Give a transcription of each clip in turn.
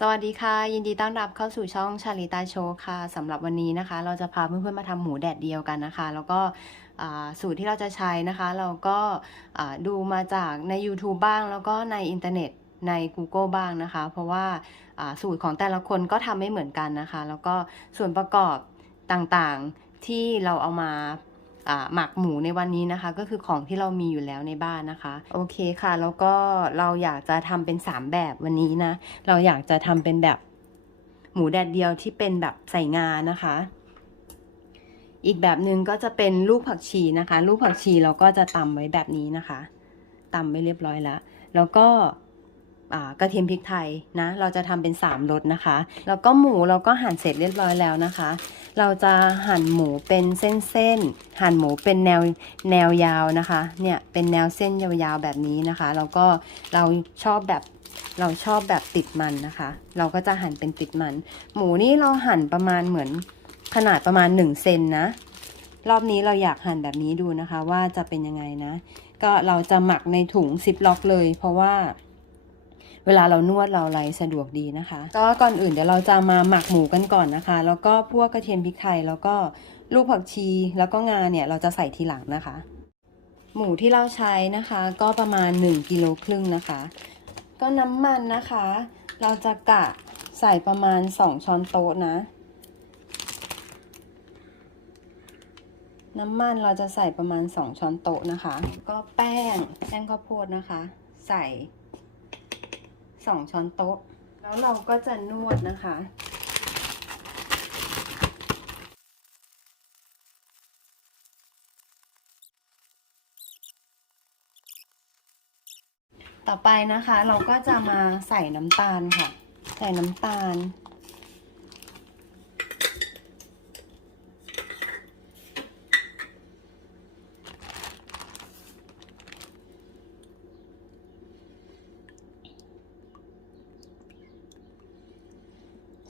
สวัสดีค่ะ ยินดีต้อนรับเข้าสู่ช่องชาลิตาโชว์ค่ะสำหรับวันนี้นะคะ เราจะพาเพื่อนๆมาทำหมูแดดเดียวกันนะคะ แล้วก็สูตรที่เราจะใช้นะคะ เราก็ดูมาจากใน YouTube บ้าง แล้วก็ในอินเทอร์เน็ตใน Google บ้างนะคะ เพราะว่าสูตรของแต่ละคนก็ทำไม่เหมือนกันนะคะ แล้วก็ส่วนประกอบต่างๆที่เราเอามา หมักหมูในวันนี้นะคะ ก็คือของที่เรามีอยู่แล้วในบ้านนะคะ โอเคค่ะ แล้วก็เราอยากจะทำเป็น 3 แบบวันนี้นะ เราอยากจะทำเป็นแบบหมูแดดเดียวที่เป็นแบบใส่งานะคะ อีกแบบหนึ่งก็จะเป็นลูกผักชีนะคะ ลูกผักชีเราก็จะตำไว้แบบนี้นะคะตำไว้เรียบร้อยแล้ว แล้วก็ กระเทียมพริกไทยนะ เราจะทำเป็น3รสนะคะ แล้วก็หมูเราก็หั่นเสร็จเรียบร้อยแล้วนะคะ เราจะหั่นหมูเป็นเส้นๆ หั่นหมูเป็นแนวแนวยาวนะคะ เนี่ยเป็นแนวเส้นยาวๆแบบนี้นะคะ แล้วก็เราชอบแบบเราชอบแบบติดมันนะคะ เราก็จะหั่นเป็นติดมัน หมูนี่เราหั่นประมาณเหมือนขนาดประมาณ1เซนนะ รอบนี้เราอยากหั่นแบบนี้ดูนะคะ ว่าจะเป็นยังไงนะ ก็เราจะหมักในถุงซิปล็อกเลย เพราะว่า เวลาเรานวดเราอะไรสะดวกดีนะคะก็ก่อนอื่นเดี๋ยวเราจะมาหมักหมูกันก่อนนะคะ แล้วก็พวกกระเทียมพริกไทยแล้วก็ลูกผักชีแล้วก็งาเนี่ยเราจะใส่ทีหลังนะคะ หมูที่เราใช้นะคะ ก็ประมาณ1กิโลครึ่งนะคะ ก็น้ำมันนะคะ เราจะกะใส่ประมาณ 2 ช้อนโต๊ะนะ น้ำมันเราจะใส่ประมาณ 2 ช้อนโต๊ะนะคะ ก็แป้งแป้งข้าวโพดนะคะ ใส่ สองช้อนโต๊ะ แล้วเราก็จะนวดนะคะ ต่อไปนะคะเราก็จะมาใส่น้ำตาลค่ะ ใส่น้ำตาล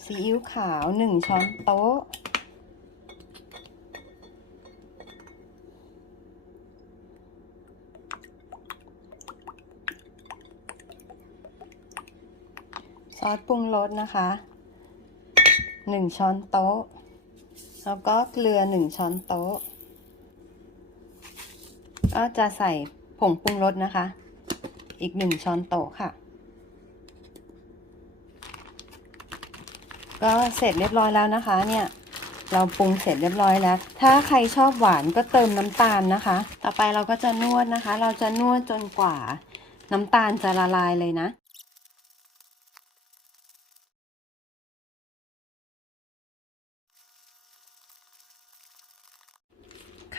ซีอิ๊ว ขาวหนึ่งช้อนโต๊ะ ซอสปรุงรสนะคะหนึ่งช้อนโต๊ะ แล้วก็เกลือหนึ่งช้อนโต๊ะ ก็จะใส่ผงปรุงรสนะคะ อีกหนึ่งช้อนโต๊ะค่ะ ก็เสร็จเรียบร้อยแล้วนะคะ เนี่ย เราปรุงเสร็จเรียบร้อยแล้ว ถ้าใครชอบหวานก็เติมน้ำตาลนะคะ ต่อไปเราก็จะนวดนะคะ เราจะนวดจนกว่า น้ำตาลจะละลายเลยนะ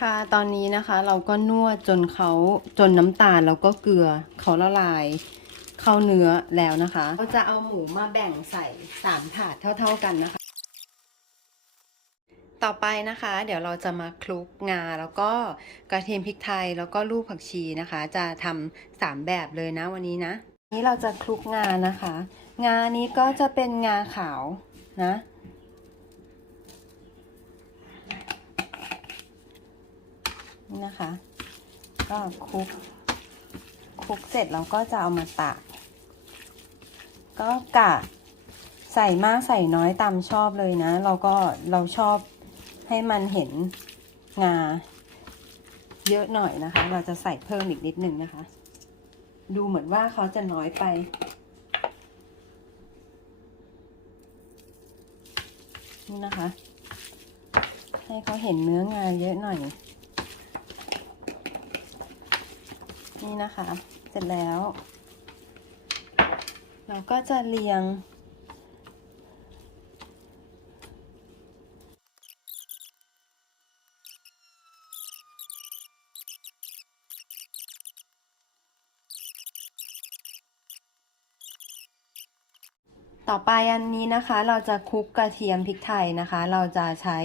ค่ะตอนนี้นะคะเราก็นวดจนเขาจนน้ำตาลแล้วก็เกลือเขาละลาย เข้าเนื้อแล้วนะคะเราจะเอาหมูมาแบ่งใส่สามถาดเท่า ๆกันนะคะ ต่อไปนะคะ เดี๋ยวเราจะมาคลุกงาแล้วก็กระเทียมพริกไทยแล้วก็ลูกผักชีนะคะ จะทำสามแบบเลยนะวันนี้นะ นี้เราจะคลุกงานะคะ งานี้ก็จะเป็นงาขาวนะนี่นะคะ ก็คลุก คลุกเสร็จเราก็จะเอามาตากก็กะใส่มากใส่น้อยตามชอบเลยนะ เราก็เราชอบให้มันเห็นงาเยอะหน่อยนะคะ เราจะใส่เพิ่มอีกนิดนึงนะคะ ดูเหมือนว่าเขาจะน้อยไป นี่นะคะ ให้เขาเห็นเนื้องาเยอะหน่อย นี่นะคะ ร็จแล้ว เราก็จะเรียง ต่อไปอันนี้นะคะเราจะคลุกกระเทียมพริกไทยนะคะ เราจะใช้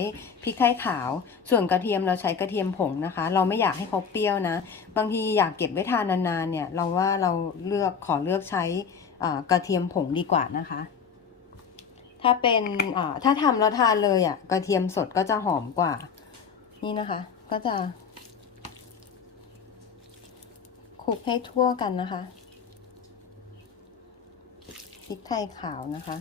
พริกไทยขาว ส่วนกระเทียมเราใช้กระเทียมผงนะคะ เราไม่อยากให้เขาเปรี้ยวนะ บางทีอยากเก็บไว้ทานนานๆเนี่ย เราว่าเราเลือกขอเลือกใช้กระเทียมผงดีกว่านะคะ ถ้าเป็นถ้าทำแล้วทานเลยอะกระเทียมสดก็จะหอมกว่า นี่นะคะ ก็จะคลุกให้ทั่วกันนะคะ พริกไทยขาวนะคะ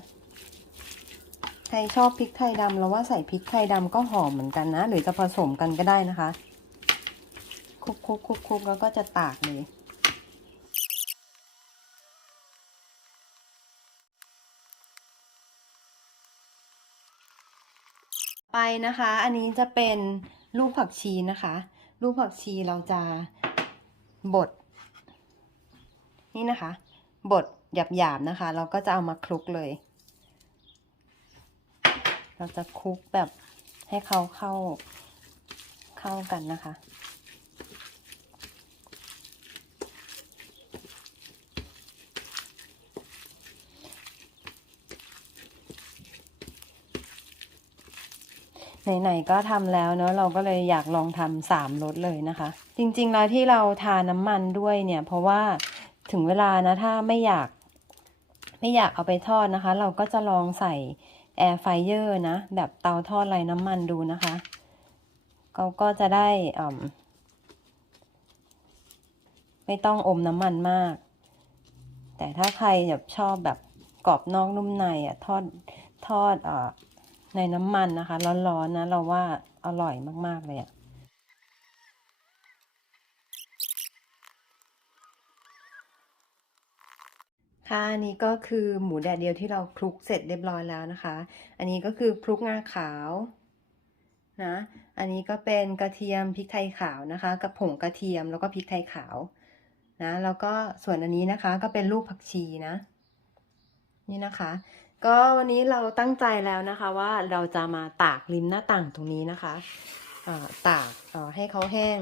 ใครชอบพริกไทยดำเราว่าใส่พริกไทยดำก็หอมเหมือนกันนะ หรือจะผสมกันก็ได้นะคะคลุกคลุกคลุกคลุกแล้วก็จะตากเลยไปนะคะ อันนี้จะเป็นลูกผักชีนะคะ ลูกผักชีเราจะบด นี่นะคะ บด หยาบๆนะคะ เราก็จะเอามาคลุกเลย เราจะคลุกแบบให้เขาเข้าเข้ากันนะคะ ไหนๆก็ทำแล้วเนอะเราก็เลยอยากลองทำสามรสเลยนะคะ จริงๆแล้วที่เราทาน้ำมันด้วยเนี่ย เพราะว่าถึงเวลานะถ้าไม่อยาก ไม่อยากเอาไปทอดนะคะ เราก็จะลองใส่แอร์ไฟเออร์นะ แบบเตาทอดไร้น้ำมันดูนะคะเขาก็จะได้อ่าไม่ต้องอมน้ำมันมาก แต่ถ้าใครแบบชอบแบบกรอบนอกนุ่มในอะทอดทอดอ่าในน้ำมันนะคะ ร้อนๆนะ เราว่าอร่อยมาก ๆ เลยอะ ค่ะอันนี้ก็คือหมูแดดเดียวที่เราคลุกเสร็จเรียบร้อยแล้วนะคะ อันนี้ก็คือคลุกงาขาวนะ อันนี้ก็เป็นกระเทียมพริกไทยขาวนะคะ กับผงกระเทียมแล้วก็พริกไทยขาวนะแล้วก็ส่วนอันนี้นะคะก็เป็นลูกผักชีนะ นี่นะคะ ก็วันนี้เราตั้งใจแล้วนะคะว่าเราจะมาตากริมหน้าต่างตรงนี้นะคะาตากให้เขาแห้ง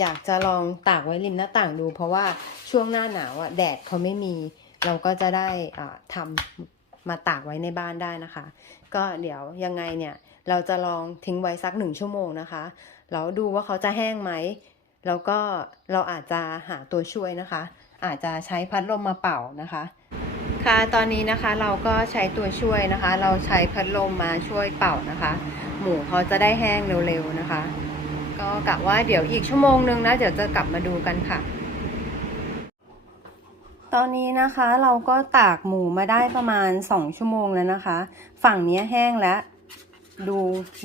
อยากจะลองตากไว้ริมหน้าต่างดู เพราะว่าช่วงหน้าหนาวอะแดดเขาไม่มี เราก็จะได้อ่าทำมาตากไว้ในบ้านได้นะคะ ก็เดี๋ยวยังไงเนี่ยเราจะลองทิ้งไว้สักหนึ่งชั่วโมงนะคะแล้วดูว่าเขาจะแห้งไหมแล้วก็เราอาจจะหาตัวช่วยนะคะ อาจจะใช้พัดลมมาเป่านะคะ ค่ะตอนนี้นะคะเราก็ใช้ตัวช่วยนะคะ เราใช้พัดลมมาช่วยเป่านะคะ หมูเขาจะได้แห้งเร็วๆนะคะ ก็กะว่าเดี๋ยวอีกชั่วโมงนึงนะเดี๋ยวจะกลับมาดูกันค่ะ ตอนนี้นะคะเราก็ตากหมูมาได้ประมาณสองชั่วโมงแล้วนะคะ ฝั่งนี้แห้งแล้วดู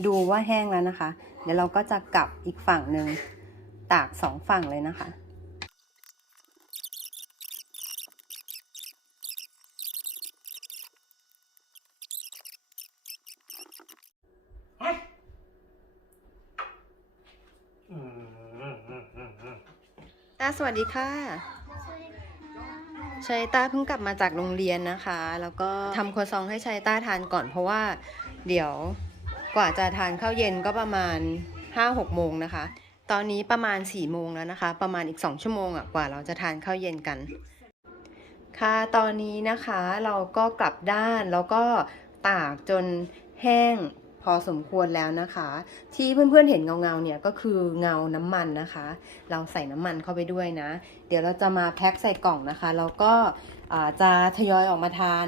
ดูว่าแห้งแล้วนะคะ เดี๋ยวเราก็จะกลับอีกฝั่งหนึ่งตากสองฝั่งเลยนะคะ อืมอืมอืมอืมอืม ตาสวัสดีค่ะ ชัยต้าเพิ่งกลับมาจากโรงเรียนนะคะ แล้วก็ทำครัวซองให้ชัยต้าทานก่อนเพราะว่า เดี๋ยวกว่าจะทานข้าวเย็นก็ประมาณ5-6โมงนะคะ ตอนนี้ประมาณ4โมงแล้วนะคะ ประมาณอีก 2 ชั่วโมงอะกว่าเราจะทานข้าวเย็นกัน ค่ะตอนนี้นะคะเราก็กลับด้านแล้วก็ตากจนแห้ง พอสมควรแล้วนะคะ ที่เพื่อนๆเห็นเงาๆเนี่ยก็คือเงาน้ำมันนะคะ เราใส่น้ำมันเข้าไปด้วยนะ เดี๋ยวเราจะมาแพ็คใส่กล่องนะคะแล้วก็จะทยอยออกมาทาน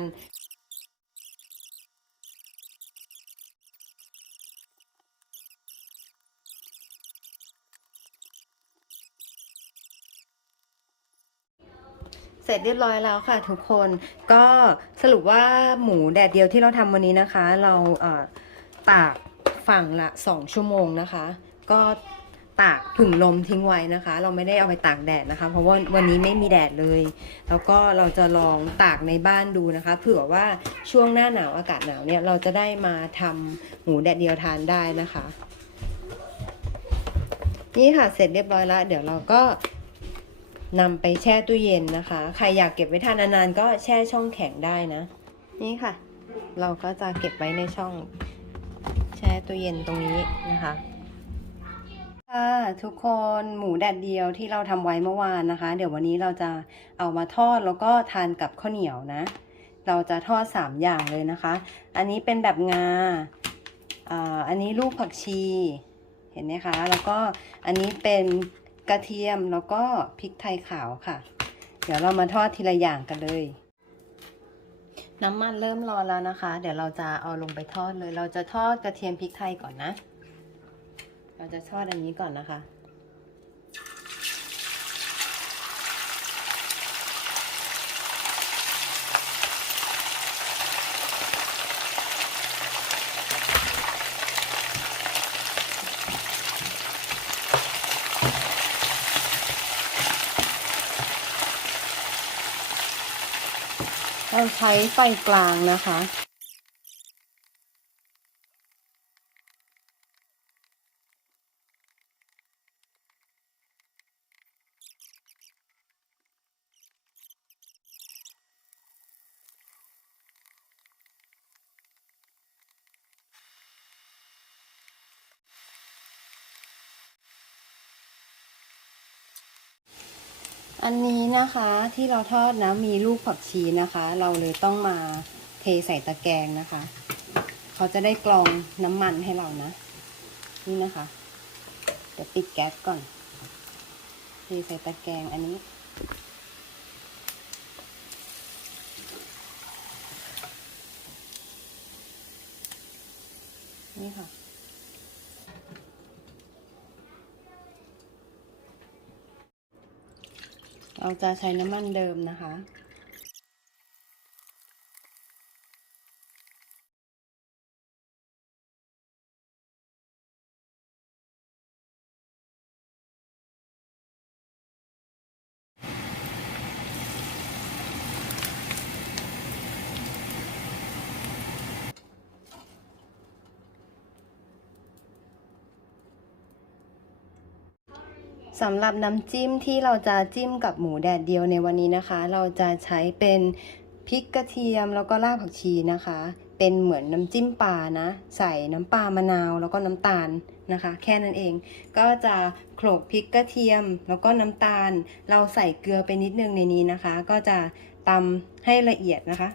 เสร็จเรียบร้อยแล้วค่ะทุกคนก็สรุปว่าหมูแดดเดียวที่เราทำวันนี้นะคะ เราเอ่อ ตากฝั่งละ 2 ชั่วโมงนะคะ ก็ตากผึ่งลมทิ้งไว้นะคะ เราไม่ได้เอาไปตากแดดนะคะ เพราะว่าวันนี้ไม่มีแดดเลย แล้วก็เราจะลองตากในบ้านดูนะคะ เผื่อว่าช่วงหน้าหนาวอากาศหนาวเนี่ยเราจะได้มาทำหมูแดดเดียวทานได้นะคะ นี่ค่ะเสร็จเรียบร้อยแล้ว เดี๋ยวเราก็นำไปแช่ตู้เย็นนะคะ ใครอยากเก็บไว้ทานนานๆก็แช่ช่องแข็งได้นะ นี่ค่ะ เราก็จะเก็บไว้ในช่อง ช่ตู้เย็นตรงนี้นะคะค่ะทุกคนหมูแดดเดียวที่เราทำไว้เมื่อวานนะคะ เดี๋ยววันนี้เราจะเอามาทอดแล้วก็ทานกับข้าวเหนียวนะ เราจะทอด 3 อย่างเลยนะคะ อันนี้เป็นแบบงาอ่าอันนี้ลูกผักชี เห็นไหมคะ แล้วก็อันนี้เป็นกระเทียมแล้วก็พริกไทยขาวค่ะ เดี๋ยวเรามาทอดทีละอย่างกันเลย น้ำมันเริ่มร้อนแล้วนะคะ เดี๋ยวเราจะเอาลงไปทอดเลย เราจะทอดกระเทียมพริกไทยก่อนนะ เราจะทอดอันนี้ก่อนนะคะ เราใช้ไฟกลางนะคะ อั นะคะที่เราทอดนะมีลูกผักชีนะคะ เราเลยต้องมาเทใส่ตะแกรงนะคะ เขาจะได้กรองน้ำมันให้เรานะ นี่นะคะ เดี๋ยวปิดแก๊สก่อนเทใส่ตะแกรงอันนี้นี่ค่ะ เราจะใช้น้ำมันเดิมนะคะ สำหรับน้ำจิ้มที่เราจะจิ้มกับหมูแดดเดียวในวันนี้นะคะ เราจะใช้เป็นพริกกระเทียมแล้วก็รากผักชีนะคะ เป็นเหมือนน้ำจิ้มปลานะ ใส่น้ำปลามะนาวแล้วก็น้ำตาลนะคะ แค่นั้นเองก็จะโขลกพริกกระเทียม แล้วก็น้ำตาล เราใส่เกลือไปนิดนึงในนี้นะคะ ก็จะตำให้ละเอียดนะคะ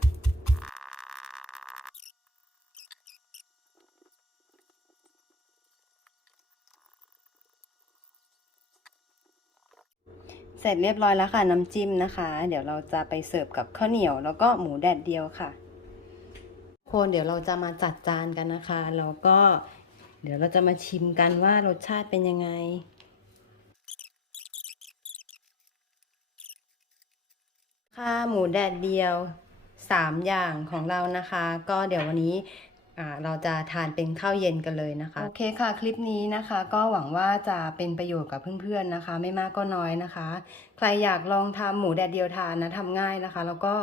เสร็จเรียบร้อยแล้วค่ะน้ำจิ้มนะคะ เดี๋ยวเราจะไปเสิร์ฟกับข้าวเหนียวแล้วก็หมูแดดเดียวค่ะคนเดี๋ยวเราจะมาจัดจานกันนะคะแล้วก็ เดี๋ยวเราจะมาชิมกันว่ารสชาติเป็นยังไงค่ะหมูแดดเดียว 3 อย่างของเรานะคะ ก็เดี๋ยววันนี้ เราจะทานเป็นข้าวเย็นกันเลยนะคะ โอเคค่ะ คลิปนี้นะคะ ก็หวังว่าจะเป็นประโยชน์กับเพื่อนๆนะคะ ไม่มากก็น้อยนะคะ ใครอยากลองทำหมูแดดเดียวทานนะทำง่ายนะคะ แล้วก็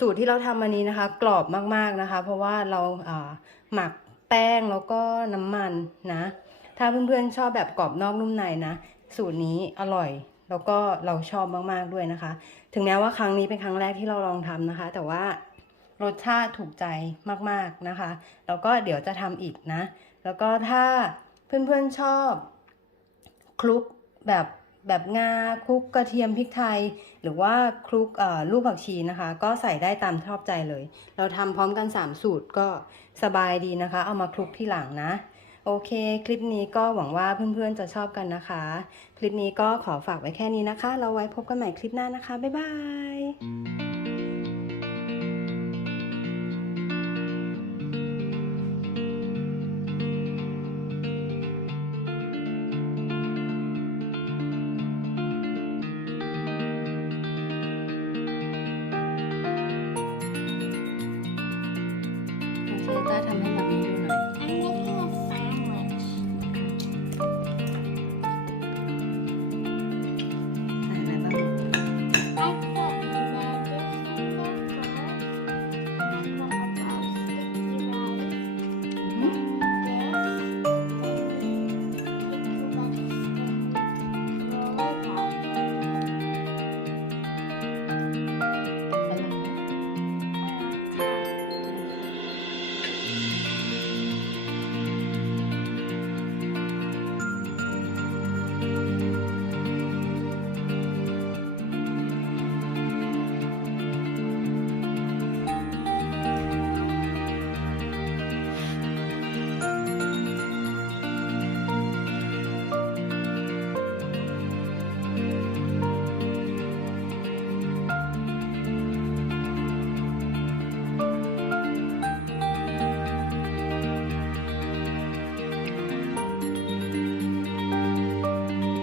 สูตรที่เราทำวันนี้นะคะ กรอบมากๆนะคะ เพราะว่าเราอ่าหมักแป้งแล้วก็น้ำมันนะ ถ้าเพื่อนๆชอบแบบกรอบนอกนุ่มในนะ สูตรนี้อร่อยแล้วก็เราชอบมากๆด้วยนะคะ ถึงแม้ว่าครั้งนี้เป็นครั้งแรกที่เราลองทำนะคะ แต่ว่า รสชาติถูกใจมากๆนะคะ แล้วก็เดี๋ยวจะทำอีกนะ แล้วก็ถ้าเพื่อนๆชอบคลุกแบบแบบงาคลุกกระเทียมพริกไทย หรือว่าคลุกลูกผักชีนะคะ ก็ใส่ได้ตามชอบใจเลย เราทำพร้อมกัน 3 สูตรก็สบายดีนะคะ เอามาคลุกที่หลังนะ โอเค คลิปนี้ก็หวังว่าเพื่อนๆจะชอบกันนะคะ คลิปนี้ก็ขอฝากไว้แค่นี้นะคะ เราไว้พบกันใหม่คลิปหน้านะคะ บ๊ายบาย